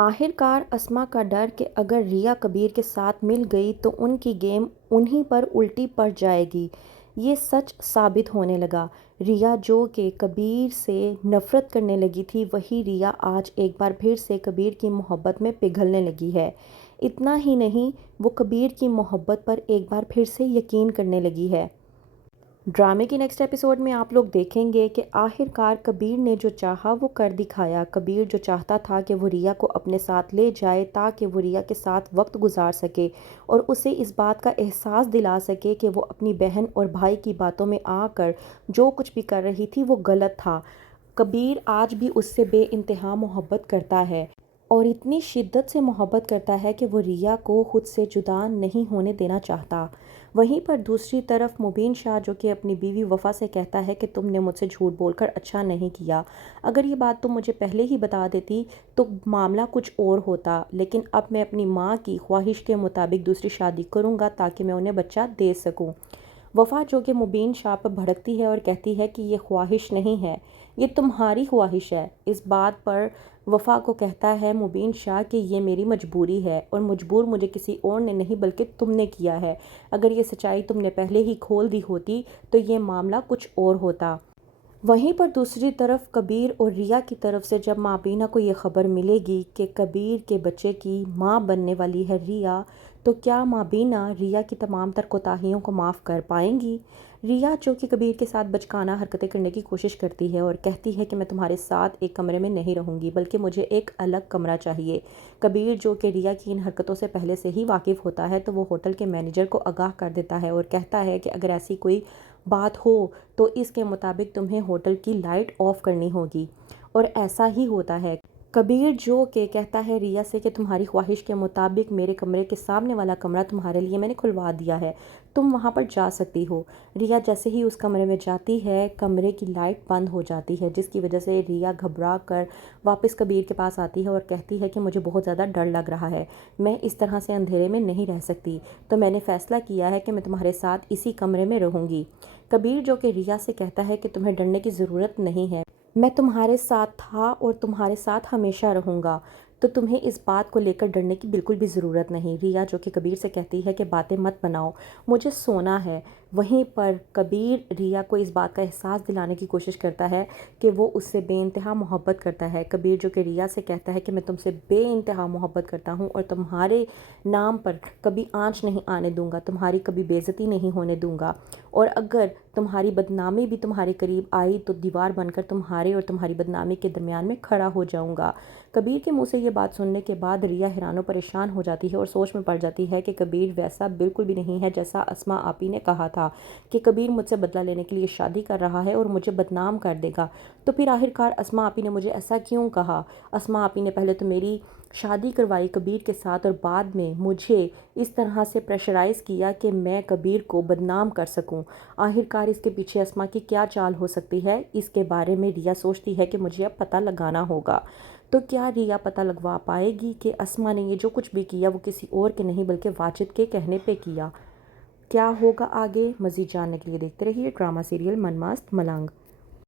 آخرکار اسما کا ڈر کہ اگر ریا کبیر کے ساتھ مل گئی تو ان کی گیم انہی پر الٹی پڑ جائے گی، یہ سچ ثابت ہونے لگا۔ ریا جو کہ کبیر سے نفرت کرنے لگی تھی، وہی ریا آج ایک بار پھر سے کبیر کی محبت میں پگھلنے لگی ہے۔ اتنا ہی نہیں، وہ کبیر کی محبت پر ایک بار پھر سے یقین کرنے لگی ہے۔ ڈرامے کی نیکسٹ ایپیسوڈ میں آپ لوگ دیکھیں گے کہ آخرکار کبیر نے جو چاہا وہ کر دکھایا۔ کبیر جو چاہتا تھا کہ وہ ریا کو اپنے ساتھ لے جائے تاکہ وہ ریا کے ساتھ وقت گزار سکے اور اسے اس بات کا احساس دلا سکے کہ وہ اپنی بہن اور بھائی کی باتوں میں آ کر جو کچھ بھی کر رہی تھی وہ غلط تھا۔ کبیر آج بھی اس سے بے انتہا محبت کرتا ہے اور اتنی شدت سے محبت کرتا ہے کہ وہ ریا کو خود سے جدا نہیں ہونے دینا چاہتا۔ وہیں پر دوسری طرف مبین شاہ جو کہ اپنی بیوی وفا سے کہتا ہے کہ تم نے مجھ سے جھوٹ بول کر اچھا نہیں کیا، اگر یہ بات تم مجھے پہلے ہی بتا دیتی تو معاملہ کچھ اور ہوتا، لیکن اب میں اپنی ماں کی خواہش کے مطابق دوسری شادی کروں گا تاکہ میں انہیں بچہ دے سکوں۔ وفا جو کہ مبین شاہ پر بھڑکتی ہے اور کہتی ہے کہ یہ خواہش نہیں ہے، یہ تمہاری خواہش ہے۔ اس بات پر وفا کو کہتا ہے مبین شاہ کہ یہ میری مجبوری ہے اور مجبور مجھے کسی اور نے نہیں بلکہ تم نے کیا ہے، اگر یہ سچائی تم نے پہلے ہی کھول دی ہوتی تو یہ معاملہ کچھ اور ہوتا۔ وہیں پر دوسری طرف کبیر اور ریا کی طرف سے جب مابینہ کو یہ خبر ملے گی کہ کبیر کے بچے کی ماں بننے والی ہے ریا، تو کیا مابینہ ریا کی تمام تر کوتاہیوں کو معاف کر پائیں گی؟ ریا جو کہ کبیر کے ساتھ بچکانہ حرکتیں کرنے کی کوشش کرتی ہے اور کہتی ہے کہ میں تمہارے ساتھ ایک کمرے میں نہیں رہوں گی بلکہ مجھے ایک الگ کمرہ چاہیے۔ کبیر جو کہ ریا کی ان حرکتوں سے پہلے سے ہی واقف ہوتا ہے تو وہ ہوٹل کے مینیجر کو آگاہ کر دیتا ہے اور کہتا ہے کہ اگر ایسی کوئی بات ہو تو اس کے مطابق تمہیں ہوٹل کی لائٹ آف کرنی ہوگی، اور ایسا ہی ہوتا ہے۔ کبیر جو کہ کہتا ہے ریا سے کہ تمہاری خواہش کے مطابق میرے کمرے کے سامنے والا کمرہ تمہارے لیے میں نے کھلوا دیا ہے، تم وہاں پر جا سکتی ہو۔ ریا جیسے ہی اس کمرے میں جاتی ہے کمرے کی لائٹ بند ہو جاتی ہے، جس کی وجہ سے ریا گھبرا کر واپس کبیر کے پاس آتی ہے اور کہتی ہے کہ مجھے بہت زیادہ ڈر لگ رہا ہے، میں اس طرح سے اندھیرے میں نہیں رہ سکتی، تو میں نے فیصلہ کیا ہے کہ میں تمہارے ساتھ اسی کمرے میں رہوں گی۔ کبیر جو کہ ریا سے کہتا ہے کہ تمہیں ڈرنے کی ضرورت نہیں ہے، میں تمہارے ساتھ تھا اور تمہارے ساتھ ہمیشہ رہوں گا، تو تمہیں اس بات کو لے کر ڈرنے کی بالکل بھی ضرورت نہیں۔ ریا جو کہ کبیر سے کہتی ہے کہ باتیں مت بناؤ، مجھے سونا ہے۔ وہیں پر کبیر ریا کو اس بات کا احساس دلانے کی کوشش کرتا ہے کہ وہ اس سے بے انتہا محبت کرتا ہے۔ کبیر جو کہ ریا سے کہتا ہے کہ میں تم سے بے انتہا محبت کرتا ہوں اور تمہارے نام پر کبھی آنچ نہیں آنے دوں گا، تمہاری کبھی بے عزتی نہیں ہونے دوں گا، اور اگر تمہاری بدنامی بھی تمہارے قریب آئی تو دیوار بن کر تمہارے اور تمہاری بدنامی کے درمیان میں کھڑا ہو جاؤں گا۔ کبیر کے منہ سے یہ بات سننے کے بعد ریا حیران و پریشان ہو جاتی ہے اور سوچ میں پڑ جاتی ہے کہ کبیر ویسا بالکل بھی نہیں ہے جیسا اسما آپی نے کہا تھا کہ کبیر مجھ سے بدلہ لینے کے لیے شادی کر رہا ہے اور مجھے بدنام کر دے گا، تو پھر آخرکار اسما آپی نے مجھے ایسا کیوں کہا؟ اسما آپی نے پہلے تو میری شادی کروائی کبیر کے ساتھ اور بعد میں مجھے اس طرح سے پریشرائز کیا کہ میں کبیر کو بدنام کر سکوں۔ آخرکار اس کے پیچھے اسما کی کیا چال ہو سکتی ہے؟ اس کے بارے میں ریا سوچتی ہے کہ مجھے اب پتہ لگانا ہوگا۔ تو کیا ریا پتہ لگوا پائے گی کہ اسما نے یہ جو کچھ بھی کیا وہ کسی اور کے نہیں بلکہ واجد کے کہنے پہ کیا؟ کیا ہوگا آگے؟ مزید جاننے کے لیے دیکھتے رہیے ڈرامہ سیریل من مست ملنگ۔